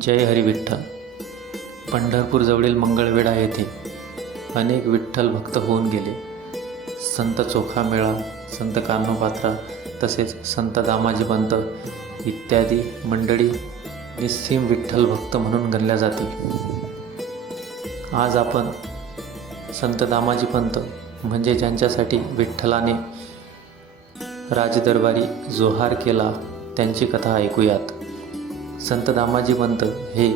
जय हरी विठ्ठल पंढरपूरजवळील मंगळवेढा येथे अनेक विठ्ठल भक्त होऊन गेले. संत चोखा मेळा संत कान्होपात्रा तसेच संत दामाजी पंत इत्यादी मंडळी निस्सीम विठ्ठल भक्त म्हणून गणल्या जाते. आज आपण संत दामाजी पंत म्हणजे ज्यांच्यासाठी विठ्ठलाने राजदरबारी जोहार केला त्यांची कथा ऐकूयात. संत दामाजी पंत हे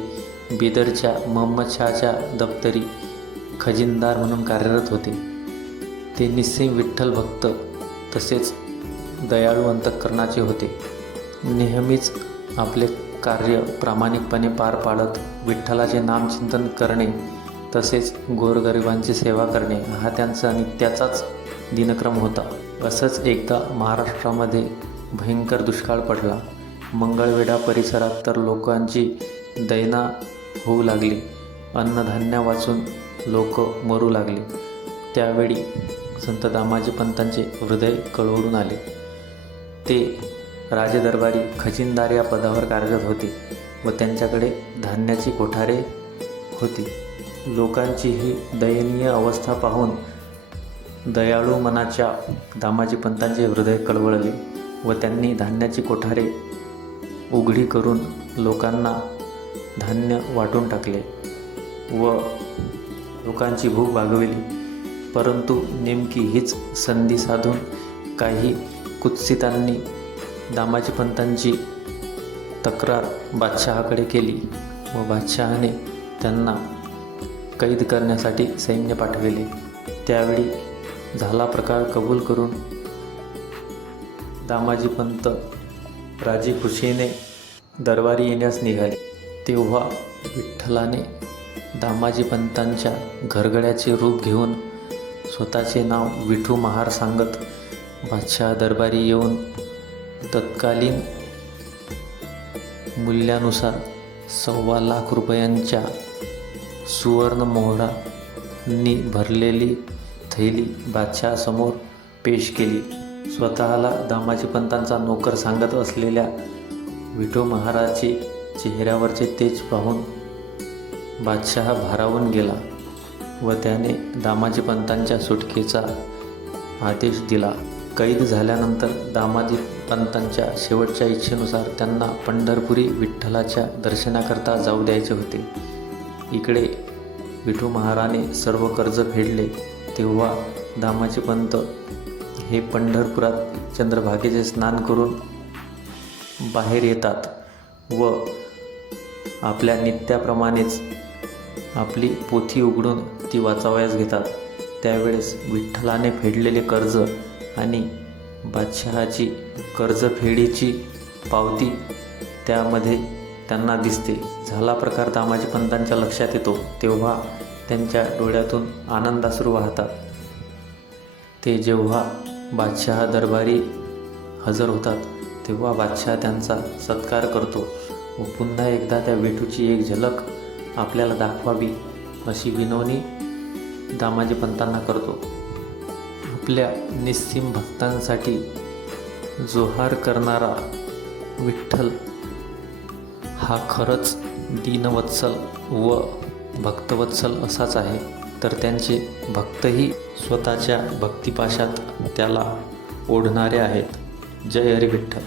बिदरच्या मोहम्मद शहाच्या दप्तरी खजिनदार म्हणून कार्यरत होते. ते निस्सिम विठ्ठल भक्त तसेच दयाळू अंतःकरणाचे होते. नेहमीच आपले कार्य प्रामाणिकपणे पार पाडत विठ्ठलाचे नामचिंतन करणे तसेच गोरगरिबांची सेवा करणे हा त्यांचा नित्याचाच दिनक्रम होता. असंच एकदा महाराष्ट्रामध्ये भयंकर दुष्काळ पडला. मंगळवेढा परिसरात तर लोकांची दैना होऊ लागली. अन्नधान्य वाचून लोक मरू लागले. त्यावेळी संत दामाजी पंतांचे हृदय कळवळून आले. ते राजदरबारी खजिनदार या पदावर कार्यरत होते व त्यांच्याकडे धान्याची कोठारे होती. लोकांची ही दयनीय अवस्था पाहून दयाळू मनाच्या दामाजी पंतांचे हृदय कळवळले व त्यांनी धान्याची कोठारे उघडी करून लोकांना धान्य वाटून टाकले व लोकांची भूक भागविली. परंतु नेमकी हीच संधी साधून काही कुत्सितांनी दामाजी पंतांची तक्रार बादशहाकडे केली व बादशहाने त्यांना कैद करण्यासाठी सैन्य पाठविले. त्यावेळी झाला प्रकार कबूल करून दामाजी पंत राजी खुशीने दरबारी येण्यास निघाले. तेव्हा विठ्ठलाने दामाजी पंतांच्या घरगड्याचे रूप घेऊन स्वतःचे नाव विठू महार सांगत बादशाह दरबारी येऊन तत्कालीन मूल्यानुसार सव्वा लाख रुपयांच्या सुवर्ण मोहरांनी भरलेली थैली बादशाहसमोर पेश केली. स्वतःला दामाजी पंतांचा नोकर सांगत असलेल्या विठो महाराजचे चेहऱ्यावरचे तेज पाहून बादशहा भारावून गेला व त्याने दामाजी पंतांच्या सुटकेचा आदेश दिला. कैद झाल्यानंतर दामाजी पंतांच्या शेवटच्या इच्छेनुसार त्यांना पंढरपुरी विठ्ठलाच्या दर्शनाकरता जाऊ द्यायचे होते. इकडे विठू महाराने सर्व कर्ज फेडले तेव्हा दामाजी पंत हे पंढरपुरात चंद्रभागेचे स्नान करून बाहेर येतात व आपल्या नित्याप्रमाणेच आपली पोथी उघडून ती वाचावयास घेतात. त्यावेळेस विठ्ठलाने फेडलेले कर्ज आणि बादशहाची कर्जफेडीची पावती त्यामध्ये त्यांना दिसते. झाला प्रकार दामाजी पंतांच्या लक्षात येतो तेव्हा त्यांच्या डोळ्यातून आनंदाश्रू वाहतात. ते जेव्हा बादशहा दरबारी हजर होतात तेव्हा बादशहा त्यांचा सत्कार करतो व पुन्हा एकदा त्या विठूची एक झलक आपल्याला दाखवावी अशी विनवणी दामाजी पंतांना करतो. आपल्या निस्सीम भक्तांसाठी जोहार करणारा विठ्ठल हा खरंच दीनवत्सल व भक्तवत्सल असाच आहे. तर त्यांचे भक्तही स्वतःच्या भक्तिपाशात त्याला ओढणारे आहेत. जय हरी विठ्ठल.